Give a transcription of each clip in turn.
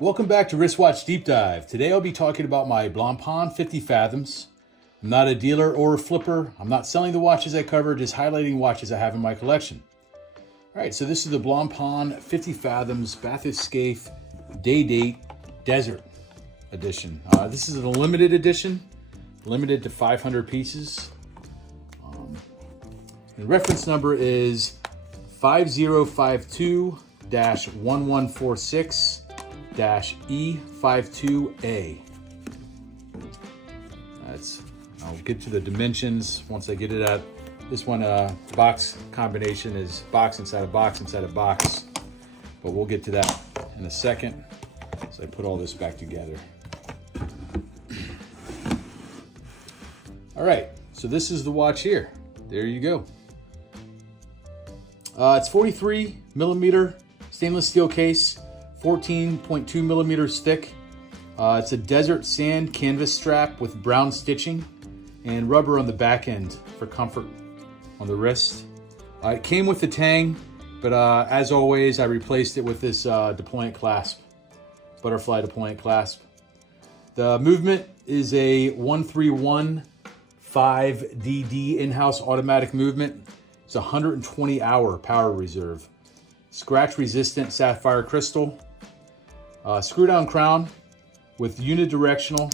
Welcome back to Wristwatch Deep Dive. Today I'll be talking about my Blancpain 50 Fathoms. I'm not a dealer or a flipper. I'm not selling the watches I cover, just highlighting watches I have in my collection. All right, so this is the Blancpain 50 Fathoms Bathyscaphe Day Date Desert Edition. This is a limited edition, limited to 500 pieces. The reference number is 5052-1146-E52A. I'll get to the dimensions once I get it out. This one, box combination is box inside a box inside a box, but we'll get to that in a second. So I put all this back together. All right, so this is the watch here. There you go. It's 43 millimeter stainless steel case, 14.2 millimeters thick. It's a desert sand canvas strap with brown stitching and rubber on the back end for comfort on the wrist. It came with the tang, but as always, I replaced it with this deployant clasp, butterfly deployant clasp. The movement is a 1315DD in-house automatic movement. It's a 120-hour power reserve. Scratch-resistant sapphire crystal. Screw-down crown with unidirectional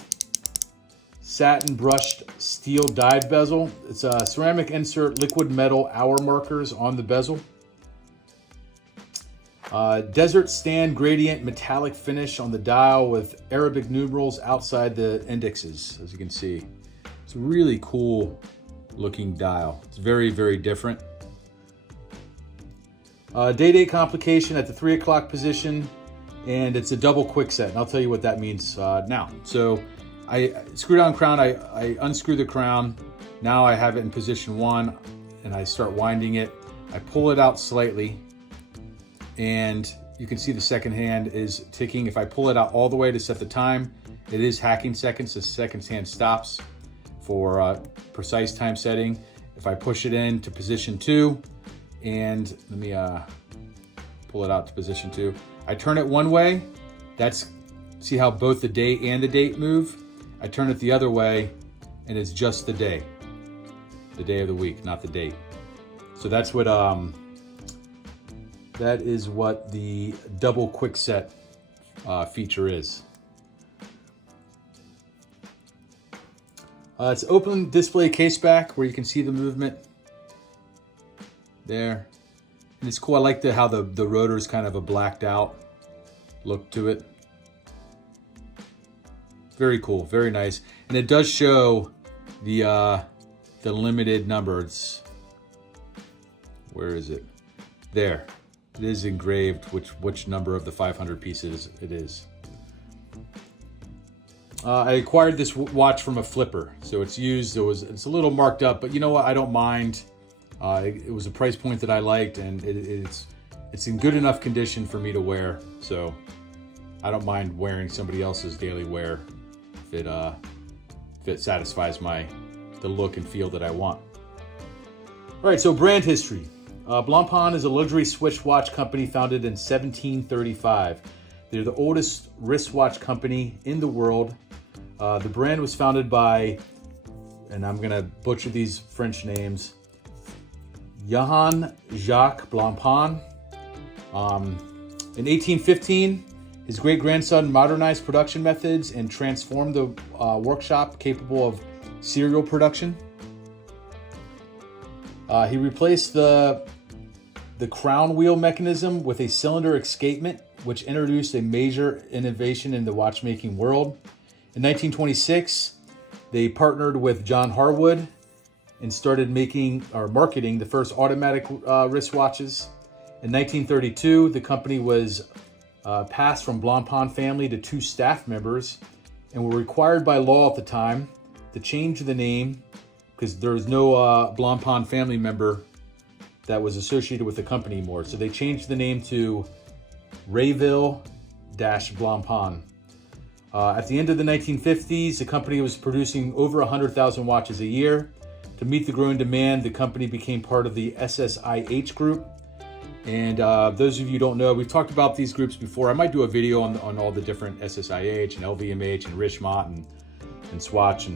satin brushed steel dive bezel. It's a ceramic insert liquid metal hour markers on the bezel. Desert stand gradient metallic finish on the dial with Arabic numerals outside the indexes, as you can see. It's a really cool looking dial. It's very, very different. Day-date complication at the 3 o'clock position, and it's a double quick set, and I'll tell you what that means now. So I screw down crown, I unscrew the crown. Now I have it in position 1, and I start winding it. I pull it out slightly, and you can see the second hand is ticking. If I pull it out all the way to set the time, it is hacking seconds. The second hand stops for precise time setting. If I push it in to position 2, and let me pull it out to position 2. I turn it one way. See how both the day and the date move? I turn it the other way, and it's just the day of the week, not the date. So that's what that is what the double quick set feature is. It's open display case back where you can see the movement there. And it's cool. I like how the rotor is kind of a blacked out look to it. Very cool, very nice. And it does show the limited number. Where is it? There. It is engraved which number of the 500 pieces it is. I acquired this watch from a flipper, so it's used. It's a little marked up, but you know what? I don't mind. It was a price point that I liked, and it's in good enough condition for me to wear. So I don't mind wearing somebody else's daily wear if it satisfies the look and feel that I want. All right, so brand history. Blancpain is a luxury Swiss watch company founded in 1735. They're the oldest wristwatch company in the world. The brand was founded by, and I'm gonna butcher these French names, Johann Jacques Blancpain. In 1815, his great-grandson modernized production methods and transformed the workshop capable of serial production. He replaced the crown wheel mechanism with a cylinder escapement, which introduced a major innovation in the watchmaking world. In 1926, they partnered with John Harwood and started marketing the first automatic wristwatches. In 1932, the company was passed from Blancpain family to 2 staff members and were required by law at the time to change the name because there was no Blancpain family member that was associated with the company anymore. So they changed the name to Rayville-Blancpain. At the end of the 1950s, the company was producing over 100,000 watches a year. To meet the growing demand, the company became part of the SSIH Group. And those of you who don't know, we've talked about these groups before. I might do a video on all the different SSIH and LVMH and Richemont and Swatch.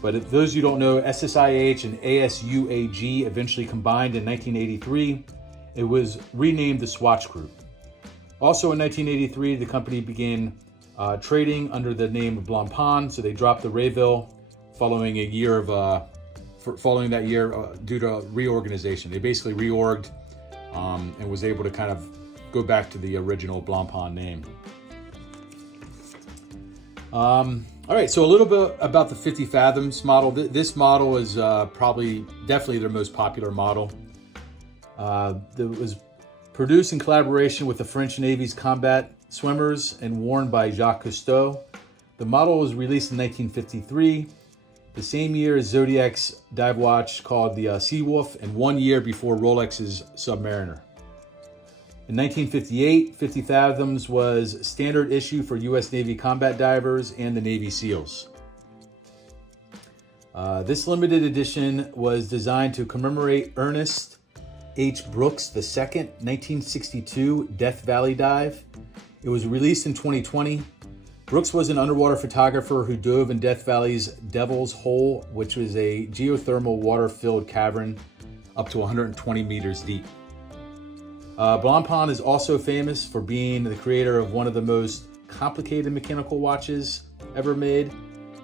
But if those of you who don't know, SSIH and ASUAG eventually combined in 1983. It was renamed the Swatch Group. Also in 1983, the company began trading under the name of Blancpain. So they dropped the Rayville following a year of following that year due to reorganization. They basically reorged and was able to kind of go back to the original Blancpain name. All right, so a little bit about the 50 Fathoms model. This model is definitely their most popular model. It was produced in collaboration with the French Navy's combat swimmers and worn by Jacques Cousteau. The model was released in 1953, the same year as Zodiac's dive watch called the Seawolf, and 1 year before Rolex's Submariner. In 1958, 50 Fathoms was standard issue for U.S. Navy combat divers and the Navy SEALs. This limited edition was designed to commemorate Ernest H. Brooks II 1962 Death Valley dive. It was released in 2020. Brooks was an underwater photographer who dove in Death Valley's Devil's Hole, which was a geothermal water-filled cavern up to 120 meters deep. Blancpain is also famous for being the creator of one of the most complicated mechanical watches ever made,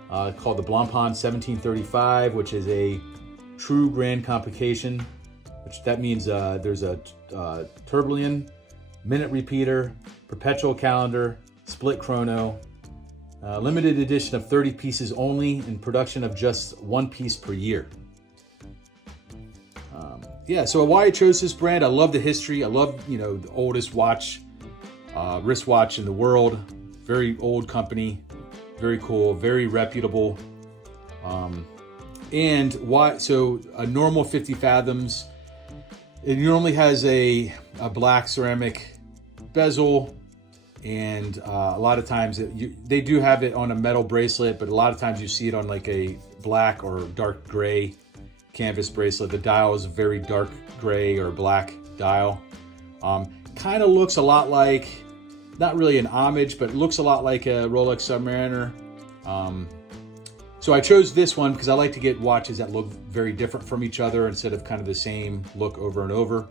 called the Blancpain 1735, which is a true grand complication, which that means there's a tourbillon, minute repeater, perpetual calendar, split chrono, limited edition of 30 pieces only, in production of just 1 piece per year. Yeah, so why I chose this brand, I love the history. I love, the oldest watch, wristwatch in the world. Very old company, very cool, very reputable. And why? So a normal 50 Fathoms, it normally has a black ceramic bezel, and a lot of times they do have it on a metal bracelet, but a lot of times you see it on like a black or dark gray canvas bracelet. The dial is a very dark gray or black dial. Kind of looks a lot like, not really an homage, but it looks a lot like a Rolex Submariner. So I chose this one because I like to get watches that look very different from each other instead of kind of the same look over and over.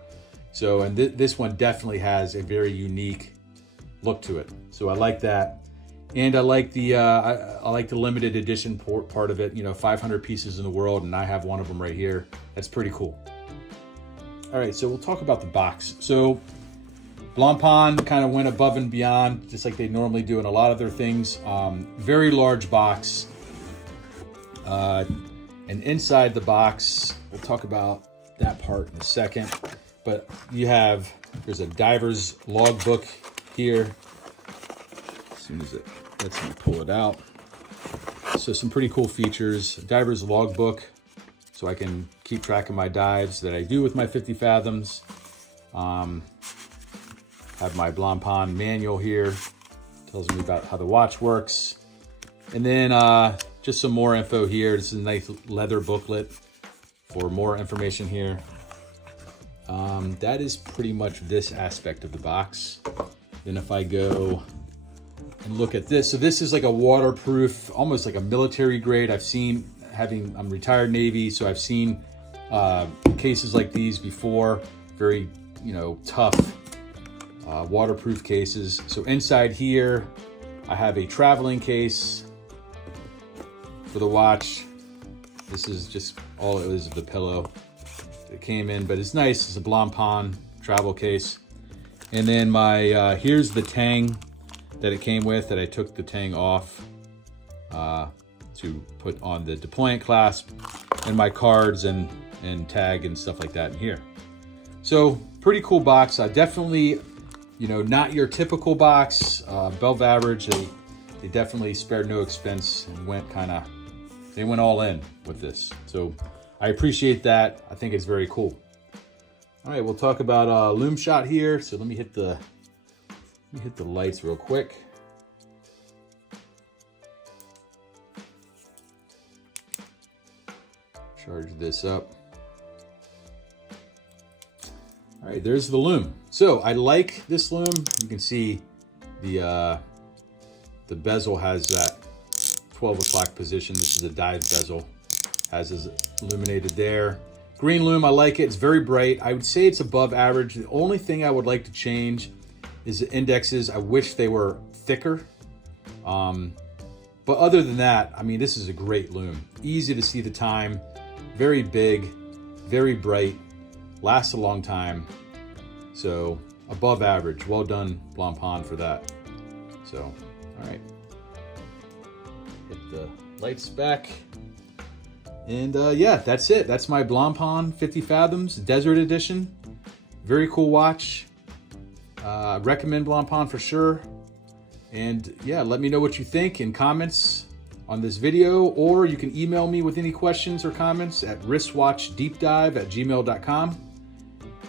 So, and this one definitely has a very unique look to it. So I like that. And I like the I like the limited edition part of it. 500 pieces in the world, and I have one of them right here. That's pretty cool. All right, so we'll talk about the box. So Blancpain kind of went above and beyond, just like they normally do in a lot of their things. Very large box. And inside the box, we'll talk about that part in a second. But there's a diver's logbook here. As soon as it lets me pull it out. So some pretty cool features. Diver's logbook, so I can keep track of my dives that I do with my 50 Fathoms. Have my Blancpain manual here. Tells me about how the watch works. And then just some more info here. This is a nice leather booklet for more information here. That is pretty much this aspect of the box. Then if I go and look at this, so this is like a waterproof, almost like a military grade. I'm retired Navy, so I've seen cases like these before. Very, tough waterproof cases. So inside here, I have a traveling case for the watch. This is just all it is, the pillow that came in, but it's nice. It's a Blancpain travel case. And then here's the tang that it came with, that I took the tang off to put on the deployant clasp, and my cards and tag and stuff like that in here. So pretty cool box. Definitely, not your typical box. Above average. They definitely spared no expense and they went all in with this. So I appreciate that. I think it's very cool. All right, we'll talk about Lume shot here. So let me hit the lights real quick. Charge this up. All right, there's the Lume. So I like this Lume. You can see the bezel has that 12 o'clock position. This is a dive bezel. Has is illuminated there. Green Lume, I like it. It's very bright. I would say it's above average. The only thing I would like to change is the indexes. I wish they were thicker. But other than that, I mean, this is a great Lume. Easy to see the time. Very big, very bright, lasts a long time. So above average. Well done, Blancpain, for that. So, all right. Hit the lights back. And yeah, that's it. That's my Blancpain 50 Fathoms Desert Edition. Very cool watch. Recommend Blancpain for sure. And yeah, let me know what you think in comments on this video, or you can email me with any questions or comments at wristwatchdeepdive@gmail.com.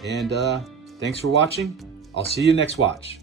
And thanks for watching. I'll see you next watch.